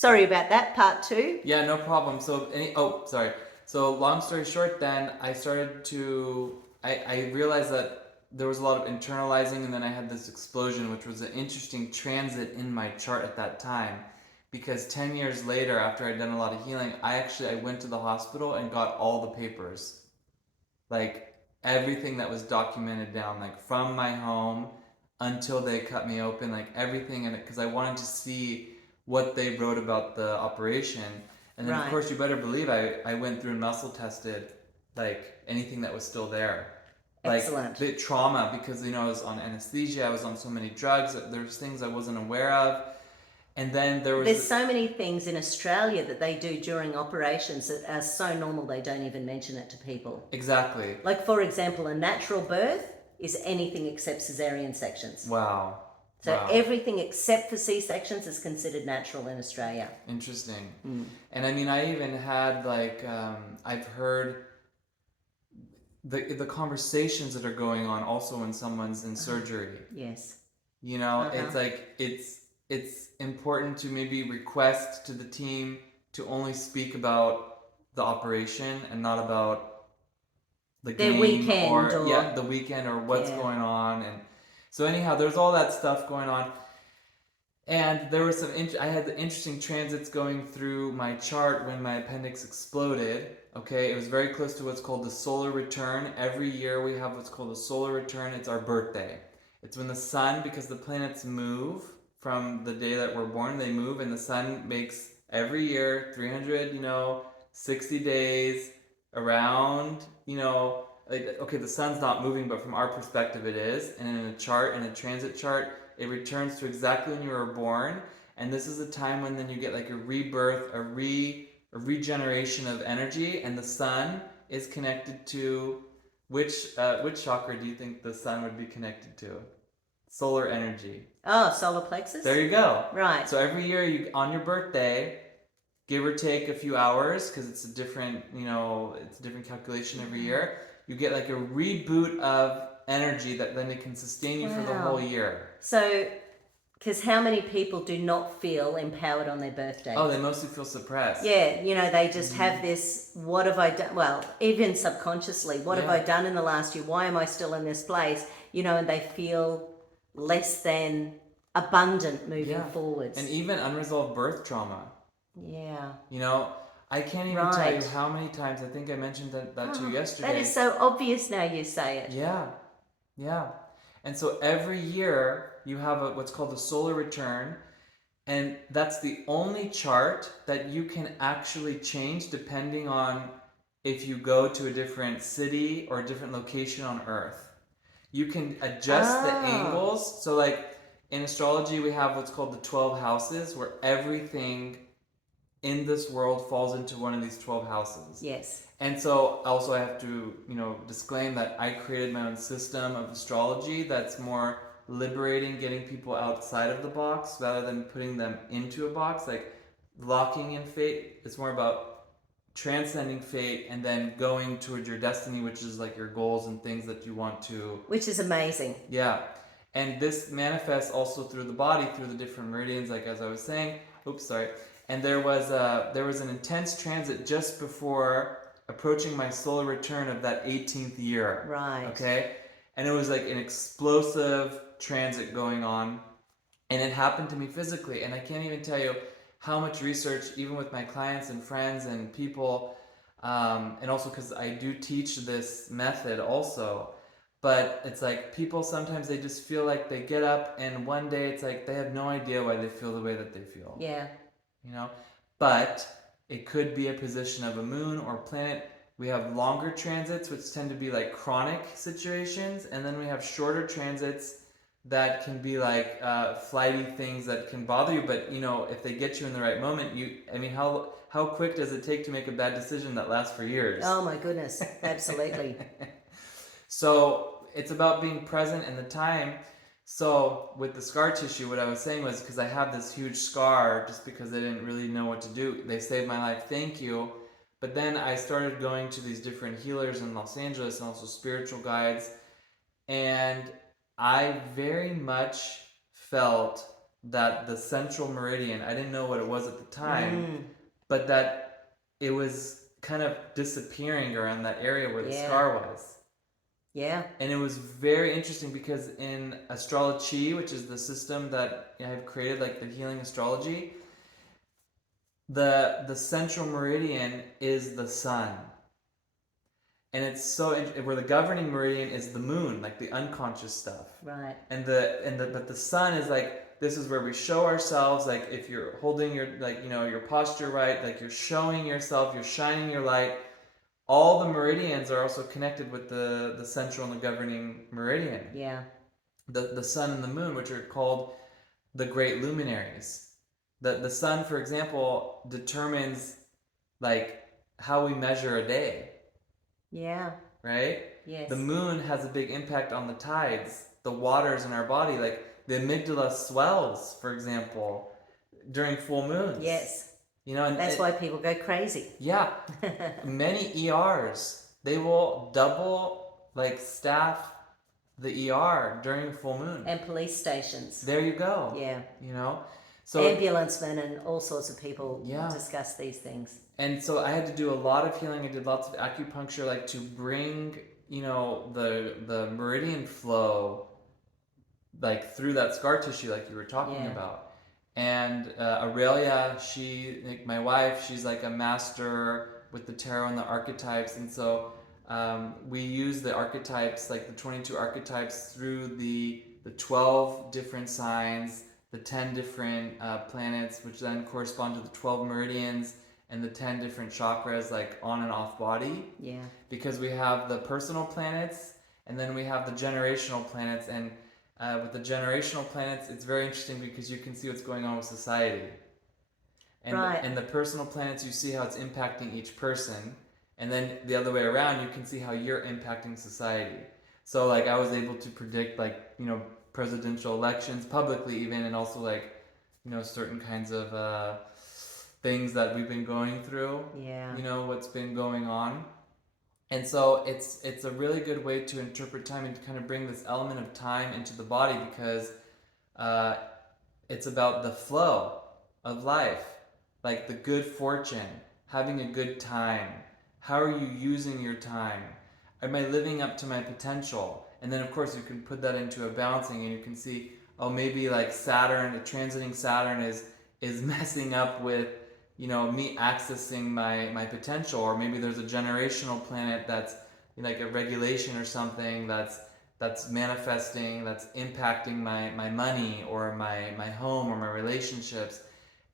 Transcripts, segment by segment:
Sorry about that, part two. Yeah, no problem. Sorry. So long story short, then I realized that there was a lot of internalizing, and then I had this explosion, which was an interesting transit in my chart at that time. Because 10 years later, after I'd done a lot of healing, I went to the hospital and got all the papers. Like everything that was documented down, like from my home until they cut me open, like everything in it, because I wanted to see what they wrote about the operation. And then, of Right. course, you better believe I went through and muscle tested like anything that was still there. Like Excellent. the trauma, because I was on anesthesia, I was on so many drugs, there's things I wasn't aware of. And then there was There's so many things in Australia that they do during operations that are so normal they don't even mention it to people. exactly. Like, for example, a natural birth is anything except cesarean sections. Wow. So Wow. everything except for C-sections is considered natural in Australia. Interesting. And I mean, I even had like I've heard the conversations that are going on also when someone's in surgery. Yes. It's like it's important to maybe request to the team to only speak about the operation and not about the Their game weekend or or the weekend or what's yeah. going on. And so anyhow, there's all that stuff going on. And there was I had the interesting transits going through my chart when my appendix exploded. Okay, it was very close to what's called the solar return. Every year we have what's called the solar return. It's our birthday. It's when the sun, because the planets move from the day that we're born, they move, and the sun makes every year 300, 60 days around, like, okay, the sun's not moving, but from our perspective it is. And in a chart, in a transit chart, it returns to exactly when you were born, and this is a time when then you get like a rebirth, a regeneration of energy, and the sun is connected to which chakra do you think the sun would be connected to? Solar energy. Oh, solar plexus? There you go. Right. So every year you on your birthday, give or take a few hours, because it's a different, it's a different calculation every year. You get like a reboot of energy that then it can sustain you for the whole year. So, because how many people do not feel empowered on their birthday? Oh, they mostly feel suppressed. Yeah, they just have this, what have I done? Well, even subconsciously, what have I done in the last year? Why am I still in this place? And they feel less than abundant moving forwards. And even unresolved birth trauma. Yeah. I can't even tell you how many times, I think I mentioned that to you yesterday. That is so obvious now you say it. Yeah. Yeah. And so every year you have what's called a solar return, and that's the only chart that you can actually change depending on if you go to a different city or a different location on Earth. You can adjust the angles. So like in astrology we have what's called the 12 houses, where everything in this world falls into one of these 12 houses. Yes. And so also I have to, disclaim that I created my own system of astrology that's more liberating, getting people outside of the box rather than putting them into a box, like locking in fate. It's more about transcending fate and then going towards your destiny, which is like your goals and things that you want to. Which is amazing. Yeah. And this manifests also through the body, through the different meridians, like as I was saying. Oops, sorry. And there was an intense transit just before approaching my solar return of that 18th year. Right. Okay? And it was like an explosive transit going on. And it happened to me physically. And I can't even tell you how much research, even with my clients and friends and people, and also because I do teach this method also. But it's like people sometimes they just feel like they get up and one day it's like they have no idea why they feel the way that they feel. Yeah. But it could be a position of a moon or planet. We have longer transits, which tend to be like chronic situations, and then we have shorter transits that can be like flighty things that can bother you. But if they get you in the right moment, how quick does it take to make a bad decision that lasts for years? Oh my goodness, absolutely. So it's about being present in the time. So with the scar tissue, what I was saying was, because I have this huge scar just because I didn't really know what to do. They saved my life, thank you. But then I started going to these different healers in Los Angeles and also spiritual guides. And I very much felt that the central meridian, I didn't know what it was at the time, but that it was kind of disappearing around that area where the scar was. Yeah. And it was very interesting because in astrology, which is the system that I've created, like the healing astrology, the central meridian is the sun. And it's so where the governing meridian is the moon, like the unconscious stuff. Right. But the sun is like, this is where we show ourselves, like if you're holding your, like, your posture right, like you're showing yourself, you're shining your light. All the meridians are also connected with the central and the governing meridian. Yeah. The sun and the moon, which are called the great luminaries. The sun, for example, determines like how we measure a day. Yeah. Right? Yes. The moon has a big impact on the tides, the waters in our body. Like the amygdala swells, for example, during full moons. Yes. And that's why people go crazy. Yeah. Many ERs, they will double, like, staff the ER during a full moon. And police stations. There you go. Yeah. So ambulancemen and all sorts of people discuss these things. And so I had to do a lot of healing. I did lots of acupuncture, like to bring, the meridian flow, like through that scar tissue, like you were talking about. And Aurelia, like my wife, she's like a master with the tarot and the archetypes. And so we use the archetypes, like the 22 archetypes, through the 12 different signs, the 10 different planets, which then correspond to the 12 meridians and the 10 different chakras, like on and off body. Yeah. Because we have the personal planets, and then we have the generational planets. And with the generational planets, it's very interesting because you can see what's going on with society. And, and the personal planets, you see how it's impacting each person. And then the other way around, you can see how you're impacting society. So like I was able to predict like, presidential elections publicly even, and also like, certain kinds of things that we've been going through. Yeah. What's been going on. And so it's a really good way to interpret time and to kind of bring this element of time into the body, because it's about the flow of life, like the good fortune, having a good time. How are you using your time? Am I living up to my potential? And then of course you can put that into a balancing, and you can see, maybe like Saturn, the transiting Saturn is messing up with me accessing my potential, or maybe there's a generational planet that's like a regulation or something that's manifesting, that's impacting my money or my home or my relationships.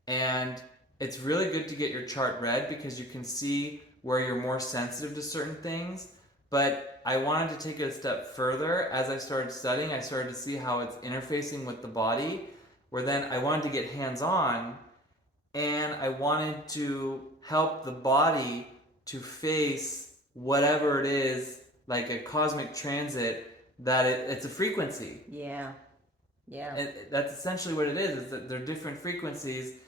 And it's really good to get your chart read because you can see where you're more sensitive to certain things. But I wanted to take it a step further. As I started studying, I started to see how it's interfacing with the body, where then I wanted to get hands-on. And I wanted to help the body to face whatever it is, like a cosmic transit, that it's a frequency. Yeah. Yeah. And that's essentially what it is that they're different frequencies.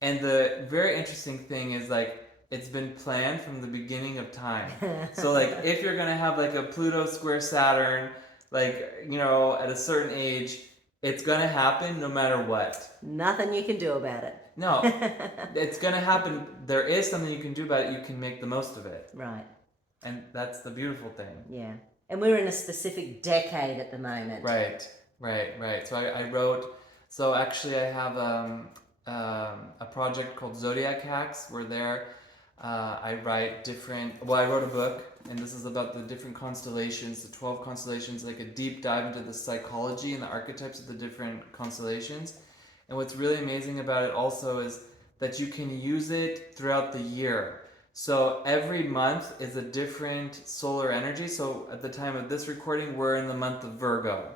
And the very interesting thing is, like, it's been planned from the beginning of time. So, like, if you're going to have, like, a Pluto square Saturn, like, at a certain age, it's going to happen no matter what. Nothing you can do about it. No, it's going to happen. There is something you can do about it. You can make the most of it. Right. And that's the beautiful thing. Yeah. And we're in a specific decade at the moment. Right. So I wrote, so actually I have a project called Zodiac Hacks, where there I write I wrote a book, and this is about the different constellations, the 12 constellations, like a deep dive into the psychology and the archetypes of the different constellations. And what's really amazing about it also is that you can use it throughout the year. So every month is a different solar energy. So at the time of this recording, we're in the month of Virgo.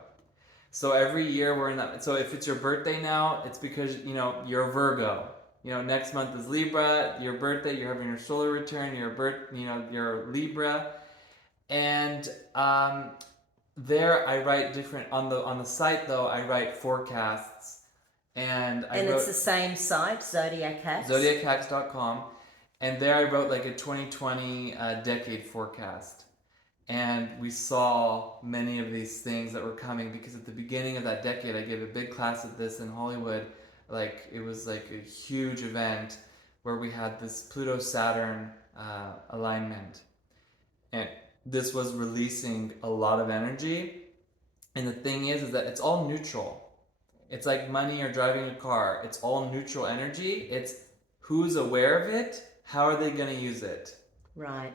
So every year we're in that. So if it's your birthday now, it's because, you're Virgo. Next month is Libra, your birthday, you're having your solar return, you're Libra. And there I write different, on the site though, I write forecasts. And it's the same site, Zodiac Hacks? Zodiachacks.com. And there I wrote like a 2020 decade forecast. and we saw many of these things that were coming, because at the beginning of that decade, I gave a big class of this in Hollywood. Like, it was like a huge event where we had this Pluto-Saturn alignment, and this was releasing a lot of energy. And the thing is that it's all neutral. It's like money or driving a car. It's all neutral energy. It's who's aware of it, how are they going to use it? Right.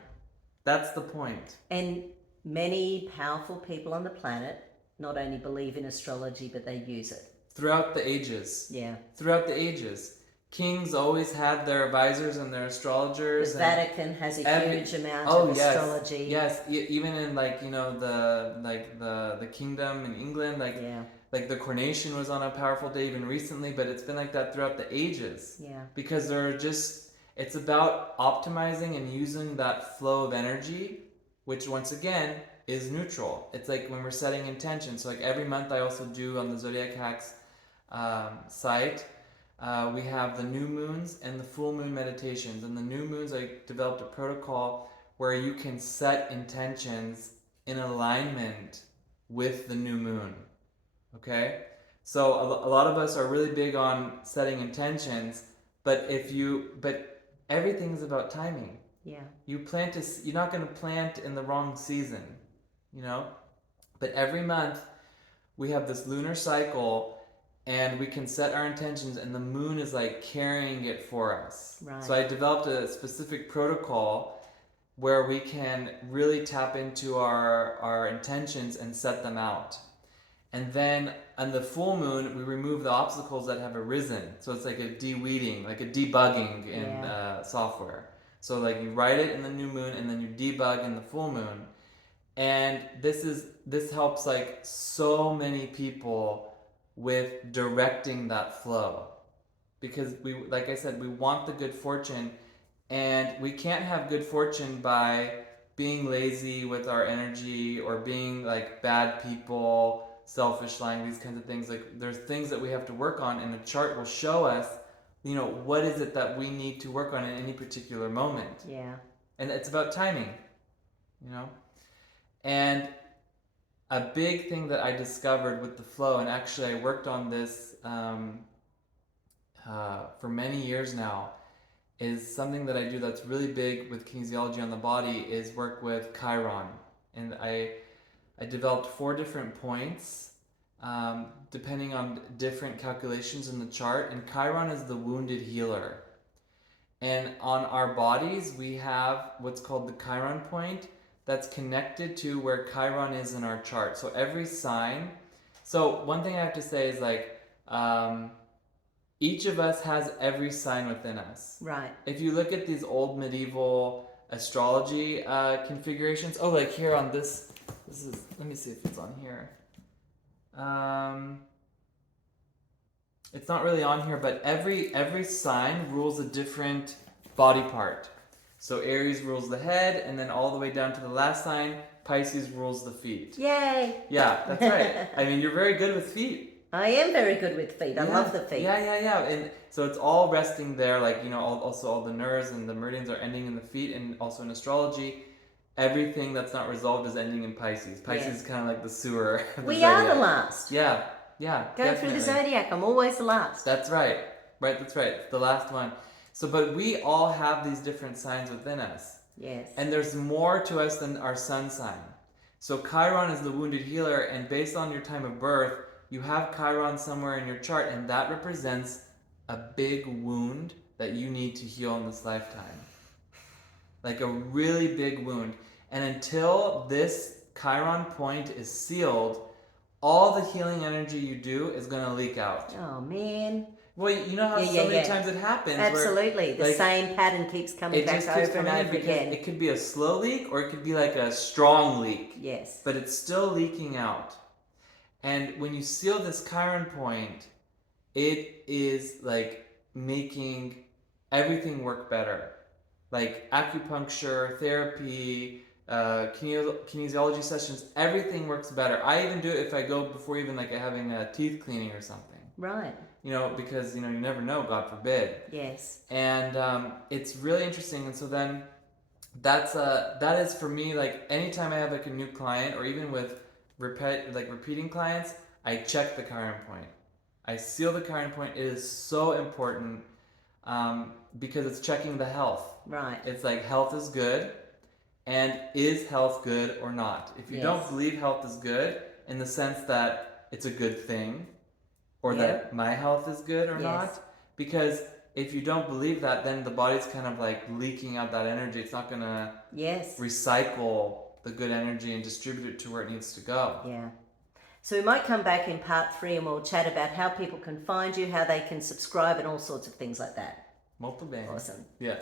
That's the point. And many powerful people on the planet not only believe in astrology, but they use it. Throughout the ages. Yeah. Throughout the ages. Kings always had their advisors and their astrologers. The Vatican has a huge amount of astrology. Yes, even in the kingdom in England, like the coronation was on a powerful day even recently, but it's been like that throughout the ages. Yeah. Because it's about optimizing and using that flow of energy, which once again is neutral. It's like when we're setting intentions. So like every month I also do on the Zodiac Hacks site, we have the new moons and the full moon meditations. And the new moons, I developed a protocol where you can set intentions in alignment with the new moon. Okay? So a lot of us are really big on setting intentions, but everything's about timing. Yeah. You're not going to plant in the wrong season, you know? But every month we have this lunar cycle, and we can set our intentions, and the moon is like carrying it for us. Right. So I developed a specific protocol where we can really tap into our intentions and set them out. And then on the full moon, we remove the obstacles that have arisen. So it's like a de-weeding, like a debugging in software. So like you write it in the new moon, and then you debug in the full moon. And this helps like so many people with directing that flow. Because like I said, we want the good fortune, and we can't have good fortune by being lazy with our energy or being like bad people, selfish, lying, these kinds of things. Like there's things that we have to work on, and the chart will show us, you know, what is it that we need to work on in any particular moment. Yeah. And it's about timing, you know. And a big thing that I discovered with the flow, and actually I worked on this for many years now, is something that I do that's really big with kinesiology on the body, is work with Chiron. And I developed 4 different points depending on different calculations in the chart, and Chiron is the wounded healer. And on our bodies we have what's called the Chiron point that's connected to where Chiron is in our chart. So every sign, so one thing I have to say is like each of us has every sign within us. Right. If you look at these old medieval astrology configurations, like here on this is, let me see if it's on here. It's not really on here, but every sign rules a different body part. So Aries rules the head, and then all the way down to the last sign, Pisces rules the feet. Yay! Yeah, that's right. I mean, you're very good with feet. I am very good with feet. I love the feet. Yeah. And so it's all resting there, like, you know, also all the nerves and the meridians are ending in the feet, and also in astrology, everything that's not resolved is ending in Pisces. Pisces is kind of like the sewer. We are the last. Yeah. Go through the zodiac. I'm always the last. That's right. That's right. The last one. So, but we all have these different signs within us. Yes. And there's more to us than our sun sign. So Chiron is the wounded healer, and based on your time of birth, you have Chiron somewhere in your chart, and that represents a big wound that you need to heal in this lifetime. Like a really big wound. And until this Chiron point is sealed, all the healing energy you do is going to leak out. Oh, man. Well, you know how so many times it happens. Absolutely. Where, the same pattern keeps coming back over and over again. It could be a slow leak, or it could be like a strong leak. Yes. But it's still leaking out. And when you seal this Chiron point, it is like making everything work better. Like acupuncture, therapy, kinesiology sessions, everything works better. I even do it if I go before even like having a teeth cleaning or something. Right. You know, because, you know, you never know, God forbid. Yes. And it's really interesting. And so then that is for me, like anytime I have like a new client or even with repeating clients, I check the chiron point. I seal the chiron point. It is so important because it's checking the health. Right. It's like health is good, and is health good or not? If you don't believe health is good in the sense that it's a good thing, or that my health is good or not, because if you don't believe that, then the body's kind of like leaking out that energy. It's not gonna recycle the good energy and distribute it to where it needs to go. Yeah. So we might come back in part 3 and we'll chat about how people can find you, how they can subscribe, and all sorts of things like that. Molto bene. Awesome. Yeah.